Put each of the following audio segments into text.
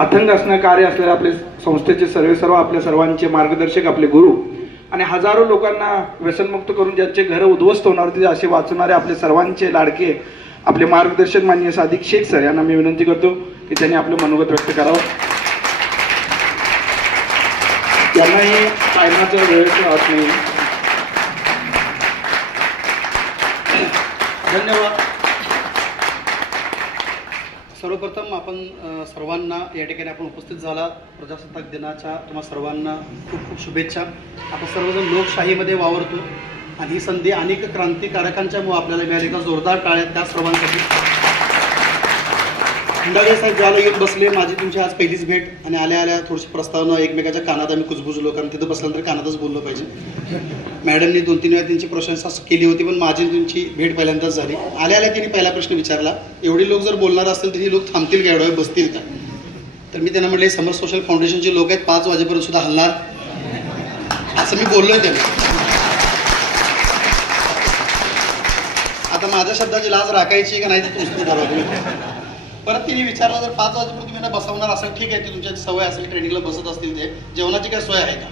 अथंग असणं कार्य असलेले आपले संस्थेचे सर्वे सर्व आपल्या सर्वांचे मार्गदर्शक आपले गुरु. आणि हजारो लोकांना व्यसनमुक्त करून ज्यांचे घरं उद्ध्वस्त होणार होते असे वाचणारे आपले सर्वांचे लाडके आपले मार्गदर्शक मान्य सादिक शेख सर यांना मी विनंती करतो की त्यांनी आपलं मनोगत व्यक्त करावं. त्यांनाही टायमाचा वेळ राहत नाही. धन्यवाद. सर्वप्रथम आपण सर्वांना या ठिकाणी आपण उपस्थित झाला. प्रजासत्ताक दिनाच्या तुम्हा सर्वांना खूप खूप शुभेच्छा. आपण सर्वजण लोकशाहीमध्ये वावरतो. आणि ही संधी अनेक क्रांतिकारकांच्यामुळे आपल्याला मिळाली. का जोरदार टाळ्या त्या सर्वांसाठी. खंडारे साहेब ज्याला येऊन बसले. माझी तुमची आज पहिलीच भेट. आणि आल्या आल्या थोडीशी प्रस्तावना एकमेकाच्या कानात आम्ही कुजबुजलो कारण तिथं बसल्यानंतर कानातच बोललो पाहिजे. मॅडमनी दोन तीन वेळा त्यांची प्रशंसा केली होती पण माझी तुमची भेट पहिल्यांदाच झाली. आल्या आल्या त्यांनी पहिला प्रश्न विचारला. एवढे लोक जर बोलणार असतील तर ही लोक थांबतील का? एवढ्या बसतील का? तर मी त्यांना म्हटले समर सोशल फाउंडेशनचे लोक आहेत. पाच वाजेपर्यंत सुद्धा हलणार असं मी बोललोय त्यांना. आता माझ्या शब्दाची लाज राखायची का? नाही ते तुमचं ठरवलं परत तिने विचारलं जर पाच वाजेपर्यंत तुम्ही बसवणार असेल ठीक आहे ती तुमच्या सवय असेल ट्रेनिंगला बसत असतील ते जेवणाची काय सोय आहे का?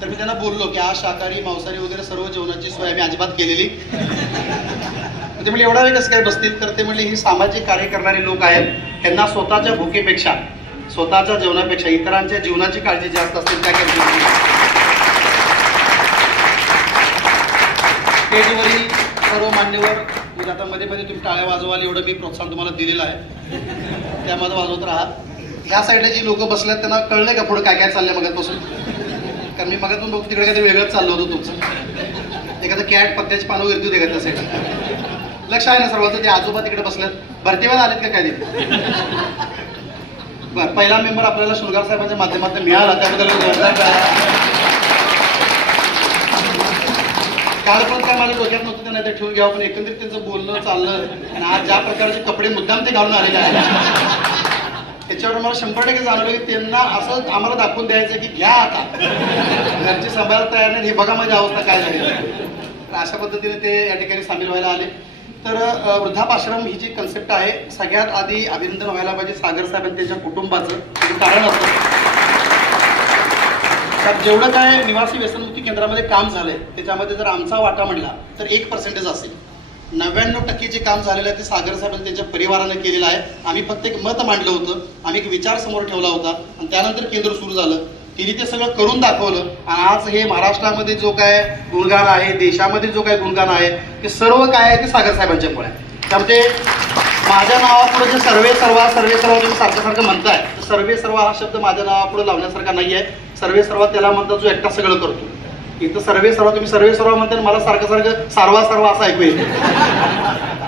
तर मी त्यांना बोललो की आज शाकाहारी मांसाहारी वगैरे सर्व जेवणाची सोय आम्ही अजिबात केलेली. ते म्हणजे एवढा वेळ कसं काय बसतील? तर ते म्हणले ही सामाजिक कार्य करणारे लोक आहेत त्यांना स्वतःच्या भुकेपेक्षा स्वतःच्या जेवणापेक्षा इतरांच्या जीवनाची काळजी जास्त असते त्या स्टेजवरील सर्व मान्यवर म्हणजे आता मध्ये मध्ये तुम्ही टाळ्या वाजवाल एवढं मी प्रोत्साहन तुम्हाला दिलेलं आहे. त्यामध्ये वाजवत राहा. ह्या साईडला जी लोक बसल्यात त्यांना कळलंय का पुढे काय काय चाललंय मगातपासून कारण मी मगातून बघतो तिकडे काहीतरी वेगळंच चाललं होतं तुमचं. एखादं कॅट पत्त्याची पानं वगैरे देऊ का त्या साईडला लक्ष आहे ना सर्वांचं? ते आजोबा तिकडे बसल्यात भरती वेळा आलेत का काय तिथे बरं पहिला मेंबर आपल्याला सुलगार साहेबांच्या माध्यमातून मिळाला. त्याबद्दल काल पण काय माझ्या डोक्यात नव्हतं त्यांना ते ठेवून घ्यावं पण एकंदरीत त्यांचं बोलणं चाललं. आणि आज ज्या प्रकारचे कपडे मुद्दाम ते घालून आलेले आहेत. त्याच्यावर मला शंभर टक्के जाणवलं की त्यांना असं आम्हाला दाखवून द्यायचं की घ्या आता. घरची सांभाळायला तयार नाही हे बघा माझी अवस्था काय झाली. तर अशा पद्धतीने ते या ठिकाणी सामील व्हायला आले. तर वृद्धापाश्रम ही जी कन्सेप्ट आहे सगळ्यात आधी अभिनंदन व्हायला पाहिजे सागर साहेब आणि त्यांच्या कुटुंबाचं. कारण असतं. जेवढं काय निवासी व्यसन व्यसनमुक्ती केंद्रामध्ये काम झालंय त्याच्यामध्ये जर आमचा वाटा म्हणला तर एक पर्सेंटेज असेल. नव्याण्णव टक्के जे काम झालेलं आहे ते सागर साहेब आणि त्यांच्या परिवारानं केलेलं आहे. आम्ही फक्त एक मत मांडलं होतं आम्ही एक विचार समोर ठेवला होता आणि त्यानंतर केंद्र सुरू झालं. तिने ते सगळं करून दाखवलं आणि आज हे महाराष्ट्रामध्ये जो काय गुणगान आहे देशामध्ये जो काय गुणगान आहे ते सर्व काय आहे ते सागर साहेबांच्यामुळे आहे. त्यामध्ये माझ्या नावापुढे जे सर्वे सर्वा सर्वे सर्व तुम्ही म्हणजे सारखं सारखं म्हणताय तर सर्वे सर्व हा शब्द माझ्या नावापुढे लावण्यासारखा नाही आहे सर्वे सर्व त्याला म्हणतात जो एकटा सगळं करतो. इथं सर्वे सर्व तुम्ही सर्वे सर्व म्हणता मला सारखं सारखं सारवा सर्व असं ऐकू येते.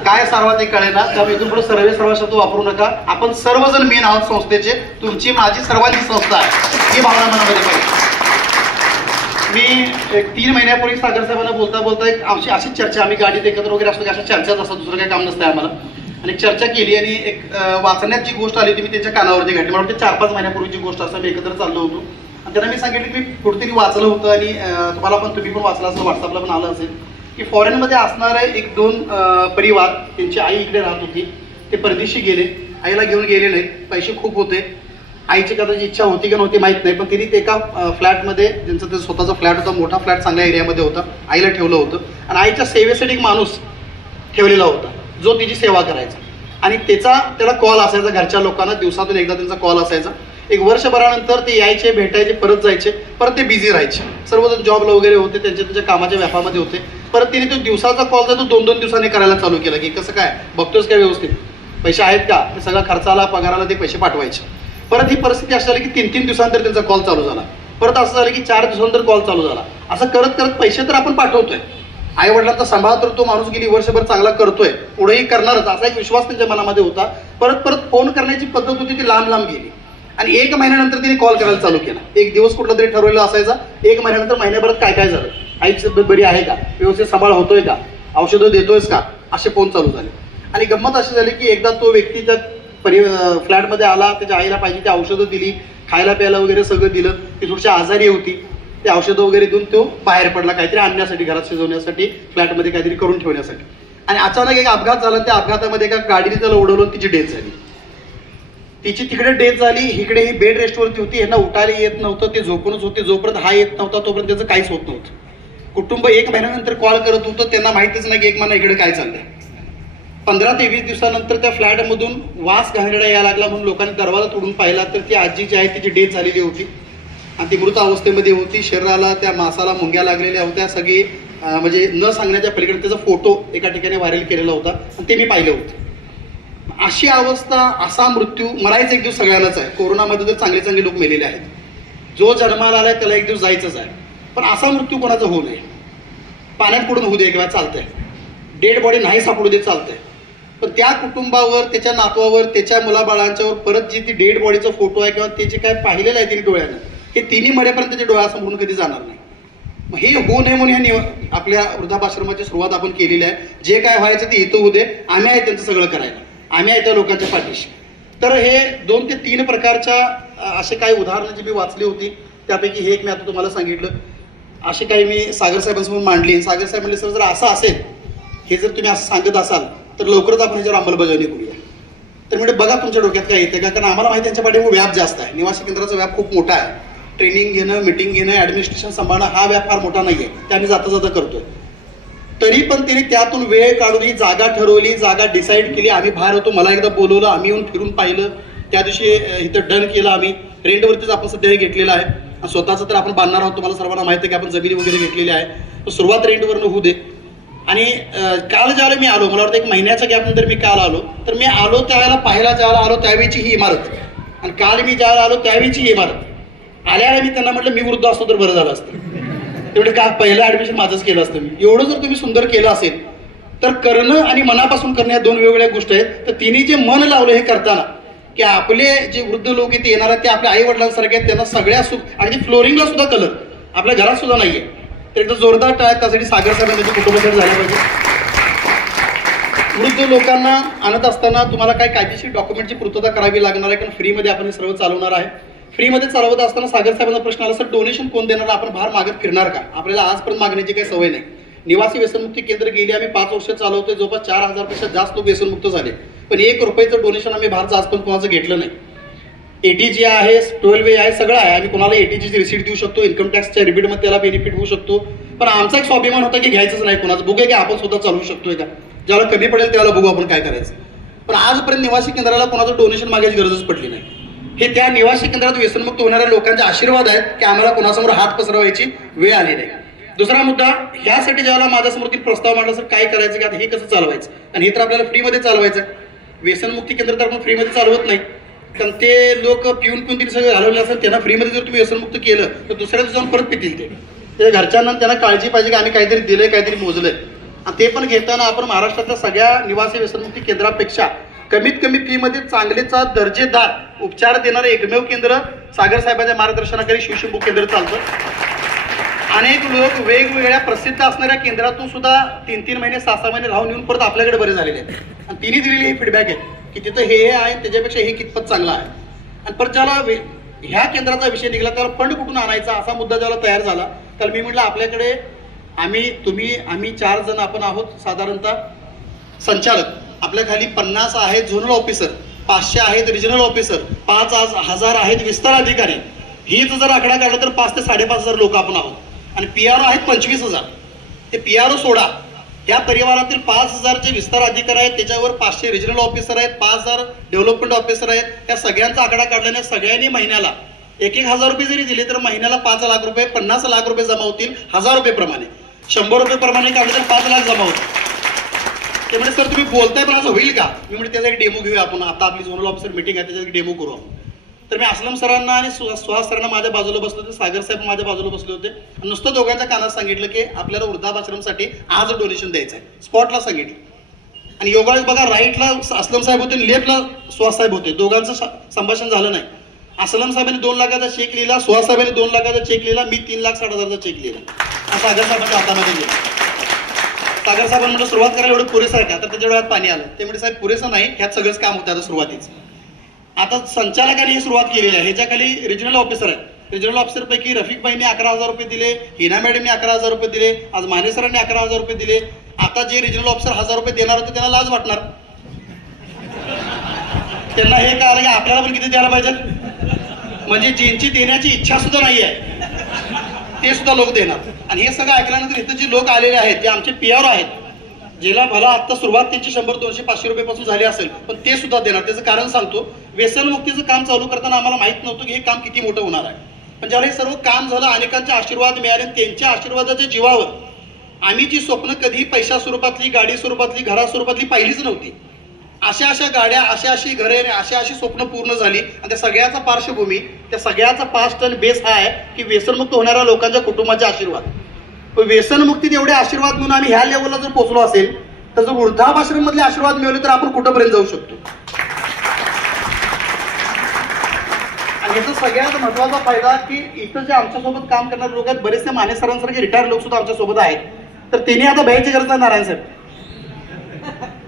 काय सारवा ते कळेना. त्यामुळे इथून पुढे सर्वे सर्व शब्द वापरू नका. आपण सर्वजण मेन आहोत संस्थेचे. तुमची माझी सर्वांची संस्था आहे. ही भावना मनामध्ये पाहिजे मी एक तीन महिन्यापूर्वी सागर साहेबांना बोलता बोलता एक आमची अशीच चर्चा आम्ही गाडीत एकत्र वगैरे असतो की अशा चर्चाच असतात दुसरं काही काम नसतं आम्हाला. आणि चर्चा केली आणि एक वाचण्याची वाचण्यात जी गोष्ट आली होती मी त्यांच्या कानावरती घातली. मला ते चार पाच महिन्यापूर्वीची गोष्ट असं मी एकत्र चाललो होतो. आणि त्यांना मी सांगितलं की मी कुठेतरी वाचलं होतं आणि तुम्हाला पण तुम्ही पण वाचलं असेल व्हॉट्सअपला पण आलं असेल की फॉरेनमध्ये असणारे एक दोन परिवार त्यांची आई इकडे राहत होती ते परदेशी गेले आईला घेऊन गेले नाहीत पैसे खूप होते. आईची कदाचित इच्छा होती का नव्हती माहीत नाही पण तिने ते एका फ्लॅटमध्ये त्यांचं ते स्वतःचा फ्लॅट होता मोठा फ्लॅट चांगल्या एरियामध्ये होता आईला ठेवलं होतं आणि आईच्या सेवेसाठी एक माणूस ठेवलेला होता जो तिची सेवा करायचा. आणि त्याचा त्याला कॉल असायचा घरच्या लोकांना दिवसातून एकदा त्यांचा कॉल असायचा. एक वर्षभरानंतर ते यायचे भेटायचे परत जायचे परत ते बिझी राहायचे. सर्वजण जॉबला वगैरे होते त्यांच्या त्यांच्या कामाच्या व्यापामध्ये होते. परत तिने तो दिवसाचा कॉल जो तो दोन दोन दिवसांनी करायला चालू केला की कसं काय? बघतोस काय व्यवस्थित? पैसे आहेत का? सगळ्या खर्चाला पगाराला ते पैसे पाठवायचे. परत ही परिस्थिती अशी झाली की तीन तीन दिवसांतर त्यांचा कॉल चालू झाला. परत असं झालं की चार दिवसानंतर कॉल चालू झाला. असं करत करत पैसे तर आपण पाठवतोय. आई वडिलांचा सांभाळ तर तो माणूस गेली वर्षभर चांगला करतोय. पुढेही करणारच असा एक विश्वास त्यांच्या मनामध्ये होता. परत परत फोन करण्याची पद्धत होती ती लांब लांब गेली. आणि एक महिन्यानंतर तिने कॉल करायला चालू केला. एक दिवस कुठला तरी ठरवलेला असायचा. एक महिन्यानंतर महिन्याभरात काय काय झालं? आईची तब्येत बरी आहे का? व्यवस्थित सांभाळ होतोय का? औषधं देतोयस का? असे फोन चालू झाले. आणि गंमत अशी झाली की एकदा तो व्यक्ती त्या परि फ्लॅटमध्ये आला त्याच्या आईला पाहिजे ती औषधं दिली खायला प्यायला वगैरे सगळं दिलं ती थोडीशी आजारी होती. ते औषधं वगैरे देऊन तो बाहेर पडला काहीतरी आणण्यासाठी घरात शिजवण्यासाठी फ्लॅटमध्ये काहीतरी करून ठेवण्यासाठी. आणि अचानक एक अपघात झाला. त्या अपघातामध्ये एका गाडीने त्याला उडवलं तिची डेथ झाली. तिची तिकडे डेथ झाली इकडे ही बेड रेस्टवरती होती यांना उठायला येत नव्हतं ते झोपूनच होते जोपर्यंत हा येत नव्हता तोपर्यंत त्याचं काहीच होत नव्हतं. कुटुंब एक महिन्यानंतर कॉल करत होतं त्यांना माहितीच नाही की एक महिना इकडे काय चाललंय. पंधरा ते वीस दिवसानंतर त्या फ्लॅटमधून वास घाणेरडा यायला लागला म्हणून लोकांनी दरवाजा तोडून पाहिला तर ती आजी जी आहे तिची डेथ झालेली होती. आणि ती मृत अवस्थेमध्ये होती शरीराला त्या मासाला मुंग्या लागलेल्या होत्या सगळी म्हणजे न सांगण्याच्या पलीकडे त्याचा फोटो एका ठिकाणी व्हायरल केलेला होता आणि ते मी पाहिले होते. अशी अवस्था असा मृत्यू मरायचा एक दिवस सगळ्यांनाच आहे. कोरोनामध्ये तर चांगले चांगले लोक मेलेले आहेत. जो जन्माला आलाय त्याला एक दिवस जायचंच आहे. पण असा मृत्यू कोणाचा होऊ नये. पाण्यात पडून होऊ दे किंवा चालतंय. डेड बॉडी नाही सापडू दे चालतंय. पण त्या कुटुंबावर त्याच्या नातवावर त्याच्या मुलाबाळांच्यावर परत जी ती डेड बॉडीचा फोटो आहे किंवा ते जे काय पाहिलेलं आहे तिने डोळ्यानं हे तिन्ही मरेपर्यंत त्याच्या डोळ्यासमोरून कधी जाणार नाही. मग हे होऊ नये म्हणून ह्या आपल्या वृद्धापाश्रमाची सुरुवात आपण केलेली आहे. जे काय व्हायचं ते इथं होऊ दे. आम्ही आहे त्यांचं सगळं करायला. आम्ही आहे त्या लोकांच्या पाठीशी. तर हे दोन ते तीन प्रकारच्या असे काही उदाहरणं जी मी वाचली होती त्यापैकी हे एक मी आता तुम्हाला सांगितलं. असे काही मी सागर साहेबांसमोर मांडली. सागर साहेब म्हणले सर जर असं असेल हे जर तुम्ही असं सांगत असाल तर लवकरच आपण याच्यावर अंमलबजावणी करूया. तर म्हणजे बघा तुमच्या डोक्यात काय येते का कारण आम्हाला माहिती त्यांच्या पाठीमागे व्याप जास्त आहे. निवासी केंद्राचा व्याप खूप मोठा आहे. ट्रेनिंग घेणं मिटिंग घेणं ॲडमिनिस्ट्रेशन सांभाळणं हा व्याप फार मोठा नाही आहे ते आम्ही जाता जाता करतोय. तरी पण तिने त्यातून वेळ काढून ही जागा ठरवली जागा डिसाईड केली. आम्ही बाहेर होतो मला एकदा बोलवलं आम्ही येऊन फिरून पाहिलं. त्या दिवशी इथं डन केलं आम्ही. रेंटवरतीच आपण सध्या हे घेतलेलं आहे. आणि स्वतःचं तर आपण बांधणार आहोत तुम्हाला सर्वांना माहिती आहे की आपण जमिनी वगैरे घेतलेली आहे. तर सुरुवात रेंटवरनं होऊ दे. आणि काल ज्यावेळेला मी आलो मला वाटतं एक महिन्याच्या गॅप नंतर मी काल आलो तर मी आलो त्यावेळेला पाहायला ज्यावेळेला आलो त्यावेळीची ही इमारत. आणि काल मी ज्यावेळेला आलो त्यावेळीची ही इमारत. आल्याला मी त्यांना म्हटलं मी वृद्ध असतो तर बरं झालं असतं. तेवढे का पहिलं ॲडमिशन माझंच केलं असतं मी. एवढं जर तुम्ही सुंदर केलं असेल तर करणं आणि मनापासून करणं या दोन वेगवेगळ्या गोष्टी आहेत. तर तिने जे मन लावलं हे करताना की आपले जे वृद्ध लोक इथे येणार आहेत ते आपल्या आई वडिलांसारखे आहेत त्यांना सगळ्या सुख अगदी फ्लोरिंगला सुद्धा कलर. आपल्या घरात सुद्धा नाहीये. तर एकदा जोरदार टाळ्या त्यासाठी सागर साहेबांनी त्याच्या कुटुंबासाठी झाल्या पाहिजे? वृद्ध लोकांना आणत असताना तुम्हाला काय कायदेशीर डॉक्युमेंटची पूर्तता करावी लागणार आहे कारण फ्रीमध्ये आपण हे सर्व चालवणार आहे. फ्रीमध्ये चालवत असताना सागर साहेबांचा प्रश्न आला सर डोनेशन कोण देणार? आपण भार मागत फिरणार का? आपल्याला आजपर्यंत मागण्याची काही सवय नाही. निवासी व्यसनमुक्ती केंद्र गेली आम्ही पाच वर्ष चालवतोय जवळपास चार हजारपेक्षा जास्त लोक व्यसनमुक्त झाले. पण एक रुपयाचं डोनेशन आम्ही भारत आजपर्यंत कोणाचं घेतलं नाही. एटी जी आहे ट्वेल्व ए आहे सगळं आहे. आम्ही कोणाला एटीजीची रिसीट देऊ शकतो इन्कम टॅक्सच्या रिबीटमध्ये त्याला बेनिफिट होऊ शकतो. पण आमचा एक स्वाभिमान होता की घ्यायचंच नाही कोणाचं. बघूया की आपण स्वतः चालवू शकतोय का? ज्याला कमी पडेल त्याला बघू आपण काय करायचं. पण आजपर्यंत निवासी केंद्राला कोणाचं डोनेशन मागायची गरजच पडली नाही. हे त्या निवासी केंद्रात व्यसनमुक्त होणाऱ्या लोकांचे आशीर्वाद आहेत की आम्हाला कोणासमोर हात पसरवायची वेळ आली नाही. दुसरा मुद्दा यासाठी ज्याला माझ्यासमोरती प्रस्ताव मांडला सर काय करायचं? की आता हे कसं चालवायचं? आणि हे तर आपल्याला फ्रीमध्ये चालवायचं आहे. व्यसनमुक्ती केंद्र तर आपण फ्रीमध्ये चालवत नाही. कारण ते लोक पिऊन पिऊन तिने सगळं घालवले असेल त्यांना फ्रीमध्ये जर तुम्ही व्यसनमुक्त केलं तर दुसऱ्या दिवशी जाऊन परत पितील ते. त्याच्या घरच्यांना त्यांना काळजी पाहिजे की आम्ही काहीतरी दिलंय काहीतरी मोजलंय. आणि ते पण घेताना आपण महाराष्ट्रातल्या सगळ्या निवासी व्यसनमुक्ती केंद्रापेक्षा कमीत कमी फीमध्ये चांगलेचा दर्जेदार उपचार देणारं एकमेव केंद्र सागर साहेबांच्या मार्गदर्शनाखाली शिवशंभू केंद्र चालतं. अनेक लोक वेगवेगळ्या प्रसिद्ध असणाऱ्या केंद्रातून सुद्धा तीन तीन महिने सहा सहा महिने राहून येऊन परत आपल्याकडे बरे झालेले आहेत. आणि तिने दिलेली ही फीडबॅक आहे की तिथं हे हे आहे त्याच्यापेक्षा हे कितपत चांगलं आहे. आणि परत ज्याला वे- ह्या केंद्राचा विषय निघाला त्याला फंड कुठून आणायचा असा मुद्दा ज्याला तयार झाला. तर मी म्हटलं आपल्याकडे आम्ही तुम्ही आम्ही चार जण आपण आहोत साधारणतः संचालक. आपल्या खाली पन्नास आहेत झोनल ऑफिसर पाचशे आहेत रिजनल ऑफिसर पाच आज हजार आहेत विस्तार अधिकारी. हीच जर आकडा काढला तर पाच ते साडेपाच हजार लोक आपण आहोत. आणि पी आर ओ आहेत पंचवीस हजार. ते पी आर ओ सोडा. या परिवारातील पाच हजार जे विस्तार अधिकारी आहेत त्याच्यावर पाचशे रिजनल ऑफिसर आहेत पाच हजार डेव्हलपमेंट ऑफिसर आहेत. या सगळ्यांचा आकडा काढल्याने सगळ्यांनी महिन्याला एक एक हजार रुपये जरी दिले तर महिन्याला पाच लाख रुपये पन्नास लाख रुपये जमा होतील हजार रुपये प्रमाणे. शंभर रुपये प्रमाणे काढले तर पाच लाख जमा होतील. ते म्हणजे सर तुम्ही बोलताय पण असं होईल का? मी म्हणजे त्याचा एक डेमो घेऊया आपण. आता आपली झोनल ऑफिसर मिटिंग आहे त्याचा एक डेमो करू आपण. तर मी असलम सरांना आणि सुहास सरांना माझ्या बाजूला बसले होते सागर साहेब माझ्या बाजूला बसले होते. आणि नुसतं दोघांच्या कानात सांगितलं की आपल्याला वृद्धाश्रमसाठी आज डोनेशन द्यायचं आहे स्पॉटला सांगितलं. आणि योगावेळेस बघा राईटला असलम साहेब होते लेफ्टला सुहास साहेब होते. दोघांचं संभाषण झालं नाही. असलम साहेबांनी दोन लाखाचा चेक लिहिला सुहास साहेबांनी दोन लाखाचा चेक लिहिला मी तीन लाख साठ हजारचा चेक लिहिला. सागर साहेबांच्या हातामध्ये गेला. सागर साहेबांना म्हटलं सुरुवात करायला एवढं पुरेसं आहे. का तर त्याच्या डोळ्यात पाणी आलं. ते म्हणजे साहेब पुरेसं नाही. ह्यात सगळंच काम होतं आता सुरुवातीच. आता संचालकाने ही सुरुवात केलेली आहे. ह्याच्याखाली रिजनल ऑफिसर आहे रिजनल ऑफिसरपैकी रफिकबाईंनी अकरा हजार रुपये दिले हिना मॅडमने अकरा हजार रुपये दिले आज माने सरांनी अकरा हजार रुपये दिले. आता जे रिजनल ऑफिसर हजार रुपये देणार होते त्यांना लाज वाटणार. त्यांना हे कळालं की आपल्याला पण किती द्यायला पाहिजे म्हणजे ज्यांची देण्याची इच्छा सुद्धा नाही आहे ते सुद्धा लोक देणार. आणि हे सगळं ऐकल्यानंतर इथं जे लोक आलेले आहेत ते आमचे पिआर आहेत ज्याला भला आता सुरुवात त्यांची शंभर दोनशे पाचशे रुपयापासून झाली असेल पण ते सुद्धा देणार. त्याचं कारण सांगतो व्यसनमुक्तीचं काम चालू करताना आम्हाला माहीत नव्हतं की हे काम किती मोठं होणार आहे. पण ज्यावेळी हे सर्व काम झालं अनेकांचे आशीर्वाद मिळाले आणि त्यांच्या आशीर्वादाच्या जीवावर आम्ही जी स्वप्न कधी पैशा स्वरूपातली गाडी स्वरूपातली घरा स्वरूपातली पाहिलीच नव्हती. अशा अशा गाड्या अशा अशी घरे आणि अशा अशी स्वप्न पूर्ण झाली. आणि त्या सगळ्याचा पार्श्वभूमी त्या सगळ्याचा पास्ट आणि बेस हा आहे की व्यसनमुक्त होणाऱ्या लोकांच्या कुटुंबाचे आशीर्वाद. व्यसनमुक्तीत एवढे आशीर्वाद म्हणून आम्ही ह्या लेवलला जर पोचलो असेल तर जर वृद्धाश्रम मधले आशीर्वाद मिळवले तर आपण कुठंपर्यंत जाऊ शकतो? आणि याचा सगळ्यात महत्त्वाचा फायदा की इथं जे आमच्यासोबत काम करणारे लोक आहेत बरेचसे माने सरांसारखे रिटायर लोक सुद्धा आमच्यासोबत आहेत. तर त्यांनी आता भ्यायची गरज नाही नारायण साहेब.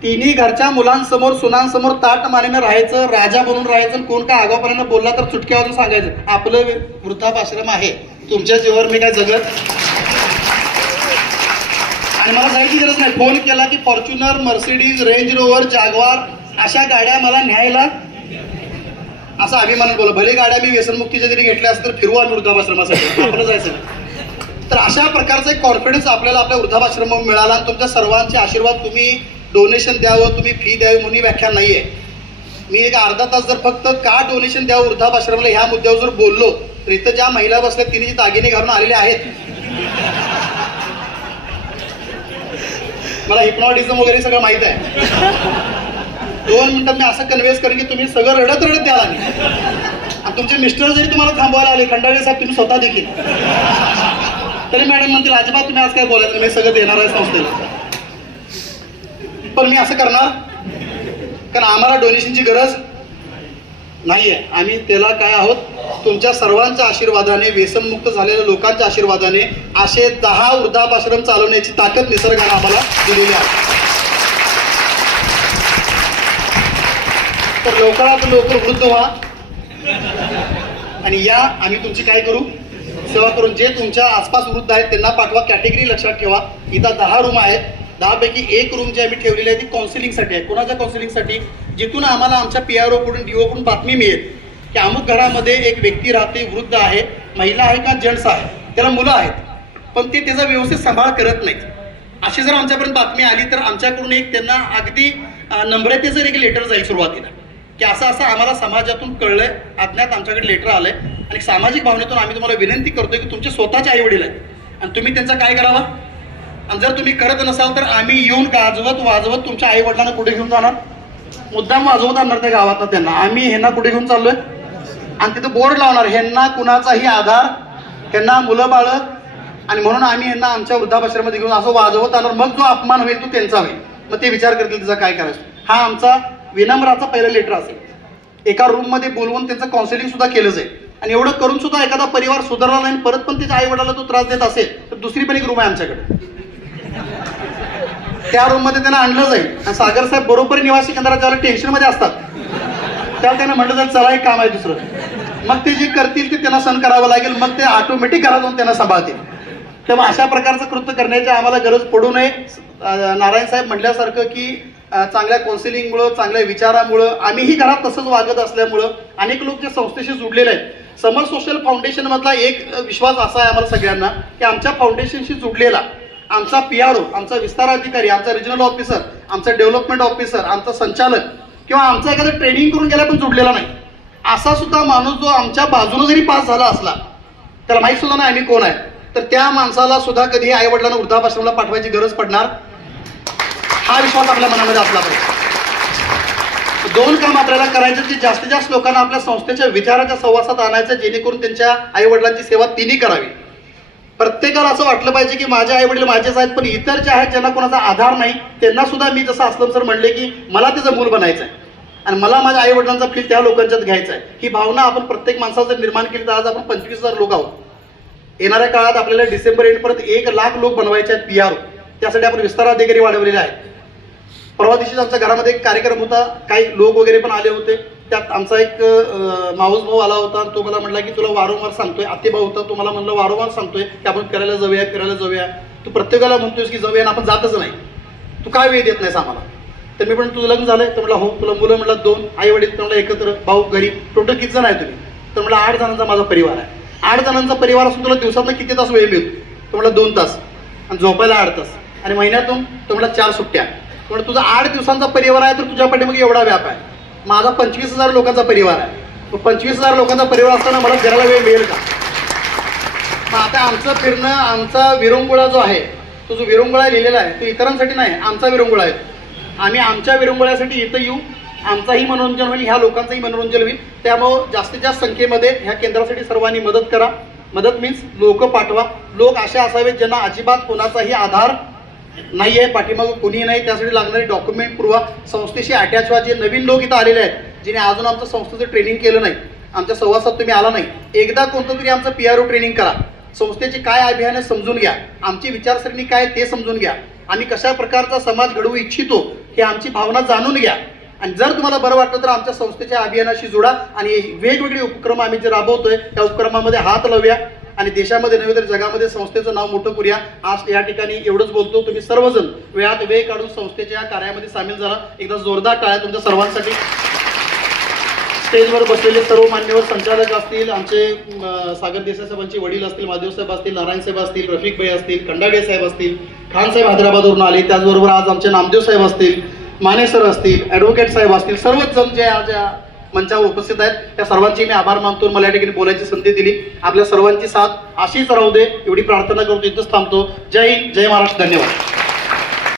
तिन्ही घरच्या मुलांसमोर सुनांसमोर ताट मानेनं राहायचं राजा बनून राहायचं कोण काय आगावपणानं बोलला तर चुटक्या वाजून सांगायचं आपलं वृद्धापाश्रम आहे. तुमच्या जीवावर मी काय जगत आणि मला जायची गरज नाही. फोन केला की Fortuner Mercedes Range Rover Jaguar अशा गाड्या मला न्यायला असं अभिमानात बोला भले गाड्या मी व्यसनमुक्तीच्या जरी घेतल्या असतील तर फिरवा आम्ही वृद्धाश्रमासाठी आपलं जायचं तर अशा प्रकारचा एक कॉन्फिडन्स आपल्याला आपल्या वृद्धाश्रम मिळाला आणि तुमच्या सर्वांचे आशीर्वाद तुम्ही डोनेशन द्यावं तुम्ही फी द्यावी म्हणून व्याख्या नाही आहे मी एक अर्धा तास जर फक्त का डोनेशन द्यावं वृद्धाश्रमाला ह्या मुद्द्यावर जर बोललो तर इथं ज्या महिला बसल्या तिने जे दागिने घालून आलेले आहेत. मला हिप्नॉटिझम वगैरे सगळं माहीत आहे. दोन मिनिटात मी असं कन्व्हेन्स करेन की तुम्ही सगळं रडत रडत द्याल आणि तुमचे मिस्टर जरी तुम्हाला थांबवायला आले खंडाळे साहेब तुम्ही स्वतः देखील. तरी मॅडम म्हणतील अजिबात तुम्ही आज काय बोलायचं मी सगळं देणार आहे संस्थेला. पण मी असं करणार? कारण आम्हाला डोनेशनची गरज नाही आहे आम्ही त्याला काय आहोत? तुमच्या सर्वांच्या आशीर्वादाने व्यसनमुक्त झालेल्या लोकांच्या आशीर्वादाने असे दहा वृद्धापाश्रम चालवण्याची ताकद निसर्गाने आम्हाला दिलेली आहे. तर लवकरात लवकर वृद्ध व्हा. आणि या आम्ही तुमची काय करू? सेवा करून जे तुमच्या आसपास वृद्ध आहेत त्यांना पाठवा. कॅटेगरी लक्षात ठेवा. इथं दहा रूम आहेत. दहापैकी एक रूम जी आम्ही ठेवलेली आहे ती काउन्सिलिंगसाठी आहे कोणाच्या काउन्सिलिंगसाठी जिथून आम्हाला आमच्या पी आर ओकडून डी ओकडून बातमी मिळेल की अमुक घरामध्ये एक व्यक्ती राहते वृद्ध आहे महिला आहे का जेंट्स आहे? त्याला मुलं आहेत. पण ते त्याचा व्यवस्थित सांभाळ करत नाहीत. अशी जर आमच्यापर्यंत बातमी आली तर आमच्याकडून एक त्यांना अगदी नम्रतेचं एक लेटर जाईल सुरुवातीला. की असं असं आम्हाला समाजातून कळलंय अज्ञात आमच्याकडे लेटर आलंय. आणि सामाजिक भावनेतून आम्ही तुम्हाला विनंती करतोय की तुमचे स्वतःचे आई वडील आहेत. आणि तुम्ही त्यांचा काय करावा? आणि जर तुम्ही करत नसाल तर आम्ही येऊन गाजवत वाजवत तुमच्या आई वडिलांना कुठे घेऊन जाणार? मुद्दाम वाजवत आणणार त्या गावात त्यांना. आम्ही ह्यांना कुठे घेऊन चाललोय? आणि तिथं बोर्ड लावणार. ह्यांना कुणाचाही आधार ह्यांना मुलं बाळ आणि म्हणून आम्ही ह्यांना आमच्या वृद्धापाश्रमध्ये घेऊन असं वाजवत आणणार. मग जो अपमान होईल तो त्यांचा होईल. मग ते विचार करतील त्याचा काय करायचं. हा आमचा विनम्राचा पहिला लेटर असेल. एका रूममध्ये बोलवून त्यांचं काउन्सिलिंग सुद्धा केलं जाईल आणि एवढं करून सुद्धा एखादा परिवार सुधारला नाही परत पण त्याच्या आई वडिलाला तो त्रास देत असेल तर दुसरी पण एक रूम आहे आमच्याकडे. त्या रूममध्ये त्यांना आणलं जाईल. आणि सागर साहेब बरोबर निवासी केंद्रात ज्याला टेन्शनमध्ये असतात त्याला त्यांना म्हटलं जाईल चला एक काम आहे दुसरं. मग ते जे करतील ते त्यांना सण करावं लागेल मग ते ऑटोमॅटिक घरात जाऊन त्यांना सांभाळतील. तेव्हा अशा प्रकारचं कृत्य करण्याची आम्हाला गरज पडू नये. नारायण साहेब म्हटल्यासारखं की चांगल्या काउन्सिलिंगमुळं चांगल्या विचारामुळं आम्हीही घरात तसंच वागत असल्यामुळं अनेक लोक जे संस्थेशी जुडलेले आहेत. समर सोशल फाउंडेशन मधला एक विश्वास असा आहे आम्हाला सगळ्यांना की आमच्या फाउंडेशनशी जुडलेला. आमचा पी आर आमचा विस्तार अधिकारी आमचा रिजनल ऑफिसर आमचा डेव्हलपमेंट ऑफिसर आमचा संचालक किंवा आमचा एखादा ट्रेनिंग करून गेला पण जुडलेला नाही. असा सुद्धा माणूस जो आमच्या बाजूने जरी पास झाला असला त्याला माहीत सुद्धा नाही आम्ही कोण आहे. तर त्या माणसाला सुद्धा कधी आई वडिलांना वृद्धापाश्रमला पाठवायची गरज पडणार? हा विश्वास आपल्या मनामध्ये असला पाहिजे. दोन काम आपल्याला करायचं की जास्तीत जास्त लोकांना आपल्या संस्थेच्या विचाराच्या सहवासात आणायचं जेणेकरून त्यांच्या आई वडिलांची सेवा तिन्ही करावी. प्रत्येकाला असं वाटलं पाहिजे की माझे आई वडील माझेच आहेत पण इतर जे आहेत ज्यांना कोणाचा आधार नाही त्यांना सुद्धा मी जसं असलं सर म्हणले की मला त्याचं मूल बनायचं आहे आणि मला माझ्या आई वडिलांचा फील त्या लोकांच्यात घ्यायचा आहे ही भावना आपण प्रत्येक माणसाला जर निर्माण केली तर आज आपण पंचवीस हजार लोक आहोत. येणाऱ्या काळात आपल्याला डिसेंबर एंडपर्यंत एक लाख लोक बनवायचे आहेत पी आर त्यासाठी आपण विस्तार अधिकारी वाढवलेले आहेत. परवा दिवशीच आमच्या घरामध्ये एक कार्यक्रम होता. काही लोक वगैरे पण आले होते. त्यात आमचा एक माऊस भाऊ आला होता आणि तो मला म्हटला की तुला वारंवार सांगतोय आतेभाऊ होता तो मला म्हणलं वारंवार सांगतोय की आपण फिरायला जाऊया फिरायला जाऊया. तू प्रत्येकाला म्हणतोयस की जाऊया आणि आपण जातच नाही. तू काय वेळ देत नाहीस आम्हाला? तर मी पण तुझं लग्न झालंय? तर म्हटलं हो. तुला मुलं म्हटलं दोन. आई वडील तर एकत्र. भाऊ घरी. टोटल किती जण आहे तुम्ही? तर म्हटलं आठ जणांचा माझा परिवार आहे. आठ जणांचा परिवार असून तुला दिवसातनं किती तास वेळ मिळतो? तर म्हटलं दोन तास. आणि झोपायला आठ तास. आणि महिन्यातून तर म्हटलं चार सुट्ट्या. म्हणजे तुझा आठ दिवसांचा परिवार आहे तर तुझ्या पाठीमागे एवढा व्याप आहे. माझा पंचवीस हजार लोकांचा परिवार आहे. मग पंचवीस हजार लोकांचा परिवार असताना मला घराला वेळ मिळेल का? मग आता आमचं फिरणं आमचा विरंगुळा जो आहे तो जो विरंगुळा लिहिलेला आहे तो इतरांसाठी नाही आमचा विरंगुळा आहे. आम्ही आमच्या विरंगुळ्यासाठी इथं येऊ आमचाही मनोरंजन होईल ह्या लोकांचंही मनोरंजन होईल. त्यामुळं जास्तीत जास्त संख्येमध्ये ह्या केंद्रासाठी सर्वांनी मदत करा. मदत मीन्स लोक पाठवा. लोक असे असावेत ज्यांना अजिबात कोणाचाही आधार नाही आहे पाठीमागं कोणीही नाही. त्यासाठी लागणारे डॉक्युमेंट पुरवा संस्थेशी अटॅच व्हा. जे नवीन लोक इथं आलेले आहेत जिने अजून आमचं संस्थेचं ट्रेनिंग केलं नाही. आमच्या सहवासात तुम्ही आला नाही. एकदा कोणतं तरी आमचं पी आर ओ ट्रेनिंग करा. संस्थेची काय अभियान आहे समजून घ्या. आमची विचारसरणी काय आहे ते समजून घ्या. आम्ही कशा प्रकारचा समाज घडवू इच्छितो हे आमची भावना जाणून घ्या. आणि जर तुम्हाला बरं वाटलं तर आमच्या संस्थेच्या अभियानाशी जोडा आणि वेगवेगळे उपक्रम आम्ही जे राबवतोय त्या उपक्रमामध्ये हात लावूया. आणि देशामध्ये नव्हे तर जगामध्ये संस्थेचं नाव मोठं करूया. आज या ठिकाणी एवढंच बोलतो. तुम्ही सर्वजण वेळात वेळ काढून संस्थेच्या या कार्यामध्ये सामील झाला. एकदा जोरदार टाळ्या तुमच्या सर्वांसाठी. स्टेजवर बसलेले सर्व मान्यवर संचालक असतील आमचे सागर देसाई साहेबांचे वडील असतील महादेव साहेब असतील नारायण साहेब असतील रफिक भाई असतील खंडाडे साहेब असतील खान साहेब हैदराबादवरून आले. त्याचबरोबर आज आमचे नामदेव साहेब असतील माने सर असतील ॲडव्होकेट साहेब असतील सर्वच जण जे आज या मंचावर उपस्थित आहेत. त्या सर्वांचे मी आभार मानतो. मला या ठिकाणी बोलायची संधी दिली. आपल्या सर्वांची साथ अशीच राहू दे एवढी प्रार्थना करतो. इथंच थांबतो. जय हिंद जय महाराष्ट्र. धन्यवाद.